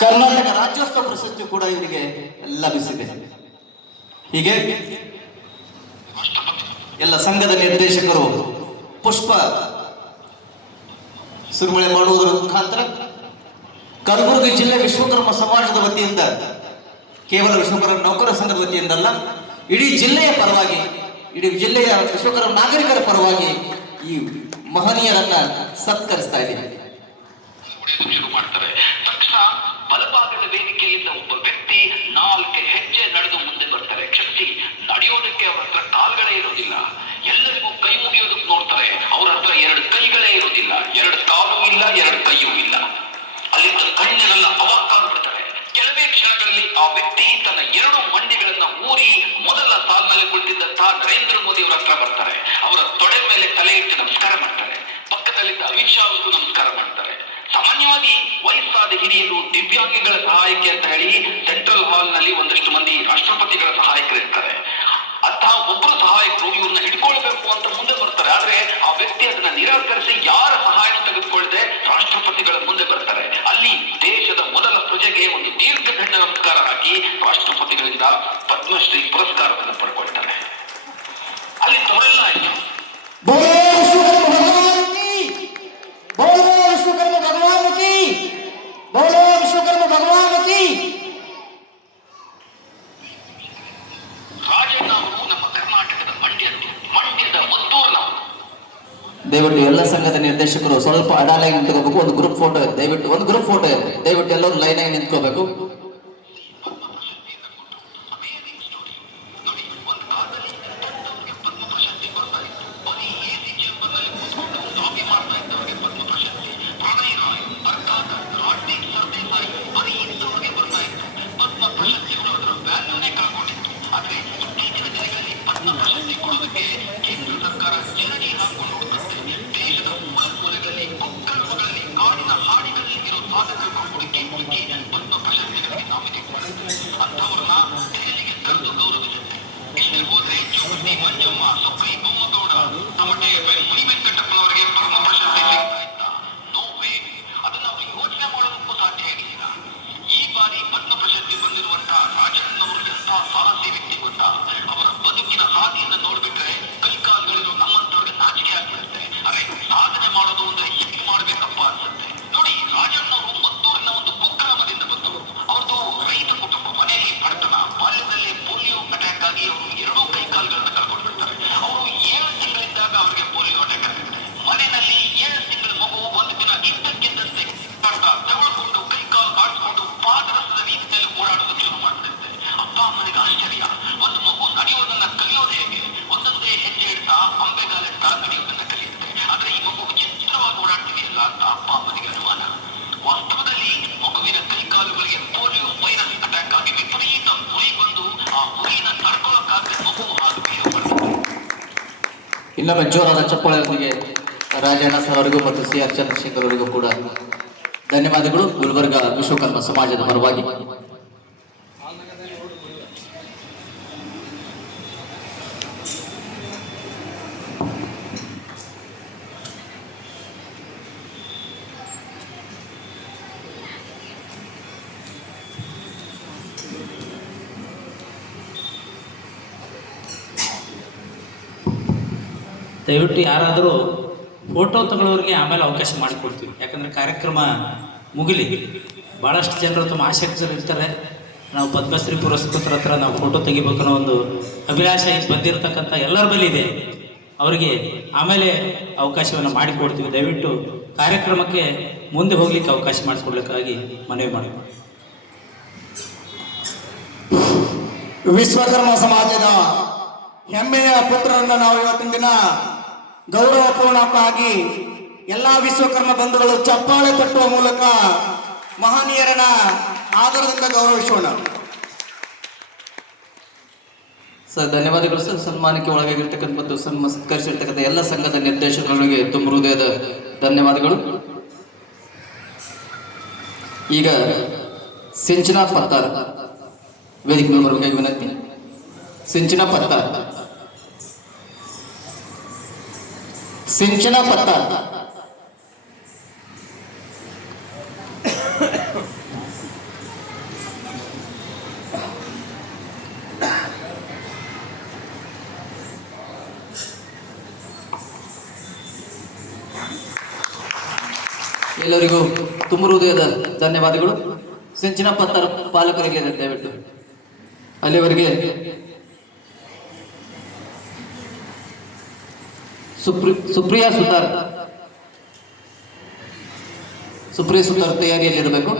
ಕರ್ನಾಟಕ ರಾಜ್ಯೋತ್ಸವ ಪ್ರಶಸ್ತಿ ಕೂಡ ಇವರಿಗೆ ಲಭಿಸಿದೆ. ಹೀಗೆ ಎಲ್ಲ ಸಂಘದ ನಿರ್ದೇಶಕರು ಪುಷ್ಪ ಸುರಿಮಳೆ ಮಾಡುವುದರ ಮುಖಾಂತರ ಕಲಬುರಗಿ ಜಿಲ್ಲೆ ವಿಶ್ವಕರ್ಮ ಸಮಾಜದ ವತಿಯಿಂದ, ಕೇವಲ ವಿಶ್ವಕರ್ಮ ನೌಕರ ಸಂಘದ ವತಿಯಿಂದಲ್ಲ ಇಡೀ ಜಿಲ್ಲೆಯ ಪರವಾಗಿ, ಇಡೀ ಜಿಲ್ಲೆಯ ವಿಶ್ವಕರ್ಮ ನಾಗರಿಕರ ಪರವಾಗಿ ಈ ಮಹನೀಯರನ್ನ ಸತ್ಕರಿಸ್ತಾ ಇದ್ದೀನಿ. ಬಲಭಾಗದ ವೇದಿಕೆಯಿಂದ ಒಬ್ಬ ವ್ಯಕ್ತಿ ನಾಲ್ಕು ಹೆಜ್ಜೆ ನಡೆದು ಮುಂದೆ ಬರ್ತಾರೆ. ಕ್ಷಮಿಸಿ, ನಡೆಯೋದಕ್ಕೆ ಅವರ ಹತ್ರ ಕಾಲ್ಗಳೇ ಇರೋದಿಲ್ಲ. ಎಲ್ಲರಿಗೂ ಕೈ ಮುಗಿಯೋದಕ್ಕೆ ನೋಡ್ತಾರೆ. ಅವ್ರ ಹತ್ರ ಎರಡು ಕೈಗಳೇ ಇರೋದಿಲ್ಲ. ಎರಡು ಕಾಲು ಇಲ್ಲ, ಎರಡು ಕೈಯೂ ಇಲ್ಲ. ಅಲ್ಲಿಂದ ಕಣ್ಣೆಲ್ಲ ಅವಾಕ್ಕಾಗ್ಬಿಡ್ತಾರೆ ಕೆಲವೇ ಕ್ಷಣಗಳಲ್ಲಿ ಆ ವ್ಯಕ್ತಿ ತನ್ನ ಎರಡು ಮಂಡಿಗಳನ್ನ ಊರಿ ಮೊದಲ ಸಾಲಿನಲ್ಲಿ ಕುಳಿತಿದ್ದಂತಹ ನರೇಂದ್ರ ಮೋದಿ ಅವರ ಹತ್ರ ಬರ್ತಾರೆ. ಅವರ ತೊಡೆ ಮೇಲೆ ತಲೆ ಇಟ್ಟು ನಮಸ್ಕಾರ ಮಾಡ್ತಾರೆ. ಪಕ್ಕದಲ್ಲಿದ್ದ ಅಮಿತ್ ಶಾ ಅವರಿಗೂ ನಮಸ್ಕಾರ ಮಾಡ್ತಾರೆ. ಸಾಮಾನ್ಯವಾಗಿ ವಯಸ್ಸಾದ ಹಿರಿಯರು ದಿವ್ಯಾಂಗಿಗಳ ಸಹಾಯಕ್ಕೆ ಅಂತ ಹೇಳಿ ಸೆಂಟ್ರಲ್ ಹಾಲ್ನಲ್ಲಿ ಒಂದಷ್ಟು ಮಂದಿ ರಾಷ್ಟ್ರಪತಿಗಳ ಸಹಾಯಕರು ಇರ್ತಾರೆ ಅಂತಹ ಒಬ್ಬರು ಸಹಾಯಕರು ಇವ್ರನ್ನ ಹಿಡ್ಕೊಳ್ಬೇಕು ಅಂತ ಮುಂದೆ ಬರ್ತಾರೆ. ಆದ್ರೆ ಆ ವ್ಯಕ್ತಿ ಅದನ್ನ ನಿರಾಕರಿಸಿ ಯಾರ ಸಹಾಯ ತೆಗೆದುಕೊಳ್ಳದೆ ರಾಷ್ಟ್ರಪತಿಗಳ ಮುಂದೆ ಬರ್ತಾರೆ. ಅಲ್ಲಿ ದೇಶದ ಮೊದಲ ಪ್ರಜೆಗೆ ಒಂದು ದೀರ್ಘದಂಡ ನಮಸ್ಕಾರ ಹಾಕಿ ರಾಷ್ಟ್ರಪತಿಗಳಿಂದ ಪದ್ಮಶ್ರೀ ಪುರಸ್ಕಾರವನ್ನು ಪಡ್ಕೊಳ್ತಾರೆ. ಅಲ್ಲಿ ತೋರೆಲ್ಲ ಆಯ್ತು. ದಯವಿಟ್ಟು ಎಲ್ಲ ಸಂಘದ ನಿರ್ದೇಶಕರು ಸ್ವಲ್ಪ ಅಡಾಲಾಗಿ ನಿಂತ್ಕೋಬೇಕು ಒಂದು ಗ್ರೂಪ್ ಫೋಟೋ ಇದೆ ದಯವಿಟ್ಟು ಒಂದು ಗ್ರೂಪ್ ಫೋಟೋ ಇದೆ. ದಯವಿಟ್ಟು ಎಲ್ಲರೂ ಲೈನ್ ಆಗಿ ನಿಂತ್ಕೋಬೇಕು. ಇನ್ನೊಮ್ಮೆ ಜೋರಾದ ಚಪ್ಪಾಳೆಯೊಂದಿಗೆ ರಾಜಣ್ಣ ಸರ್ ಅವರಿಗೂ ಮತ್ತು ಸಿ ಆರ್ ಚಂದ್ರಶೇಖರ್ ಅವರಿಗೂ ಕೂಡ ಧನ್ಯವಾದಗಳು. ಗುಲ್ಬರ್ಗ ವಿಶ್ವಕರ್ಮ ಸಮಾಜದ ಪರವಾಗಿ. ದಯವಿಟ್ಟು ಯಾರಾದರೂ ಫೋಟೋ ತಗೊಳ್ಳೋರಿಗೆ ಆಮೇಲೆ ಅವಕಾಶ ಮಾಡಿಕೊಡ್ತೀವಿ. ಯಾಕಂದರೆ ಕಾರ್ಯಕ್ರಮ ಮುಗಿಲಿ. ಭಾಳಷ್ಟು ಜನರು ತಮ್ಮ ಆಸಕ್ತರು ಇರ್ತಾರೆ. ನಾವು ಪದ್ಮಶ್ರೀ ಪುರಸ್ಕೃತರ ಹತ್ರ ನಾವು ಫೋಟೋ ತೆಗಿಬೇಕು ಅನ್ನೋ ಒಂದು ಅಭಿಲಾಷ ಬಂದಿರತಕ್ಕಂಥ ಎಲ್ಲರ ಬಳಿ ಇದೆ ಅವರಿಗೆ ಆಮೇಲೆ ಅವಕಾಶವನ್ನು ಮಾಡಿಕೊಡ್ತೀವಿ. ದಯವಿಟ್ಟು ಕಾರ್ಯಕ್ರಮಕ್ಕೆ ಮುಂದೆ ಹೋಗ್ಲಿಕ್ಕೆ ಅವಕಾಶ ಮಾಡಿಕೊಡ್ಲಿಕ್ಕಾಗಿ ಮನವಿ ಮಾಡಿ ವಿಶ್ವಕರ್ಮ ಸಮಾಜದ ಹೆಮ್ಮೆಯ ಪುತ್ರರನ್ನು ನಾವು ಇವತ್ತಿನ ದಿನ ಗೌರವಪೂರ್ಣಕ್ಕಾಗಿ ಎಲ್ಲಾ ವಿಶ್ವಕರ್ಮ ಬಂಧುಗಳು ಚಪ್ಪಾಳೆ ತಟ್ಟುವ ಮೂಲಕ ಮಹನೀಯರನ್ನ ಆಧಾರದಿಂದ ಗೌರವಿಸೋಣ. ಸರ್, ಧನ್ಯವಾದಗಳು ಸರ್. ಸನ್ಮಾನಕ್ಕೆ ಒಳಗಾಗಿರ್ತಕ್ಕಂಥ ಸತ್ಕರಿಸಿರ್ತಕ್ಕಂಥ ಎಲ್ಲ ಸಂಘದ ನಿರ್ದೇಶಕರಿಗೆ ತುಂಬ ಹೃದಯದ ಧನ್ಯವಾದಗಳು. ಈಗ ಸಿಂಚನಾ ಪತ್ತಾರ ವೇದಿಕೆ ಮೇಲೆ ವಿನಂತಿ. ಸಿಂಚನಾ ಪತ್ತಾರ. सिंचना पत्ता ಎಲ್ಲರಿಗೂ ತುಂಬ ಹೃದಯದ ಧನ್ಯವಾದಗಳು. ಸಿಂಚನ ಪತ್ತರ ಪಾಲಕರಿಗೆ ದಯವಿಟ್ಟು. ಅಲ್ಲಿವರೆಗೆ ಸುಪ್ರಿಯಾ ಸುತಾರ್ ಸುಪ್ರಿಯಾ ಸುತಾರ್ ತಯಾರಿಯಲ್ಲಿರಬೇಕು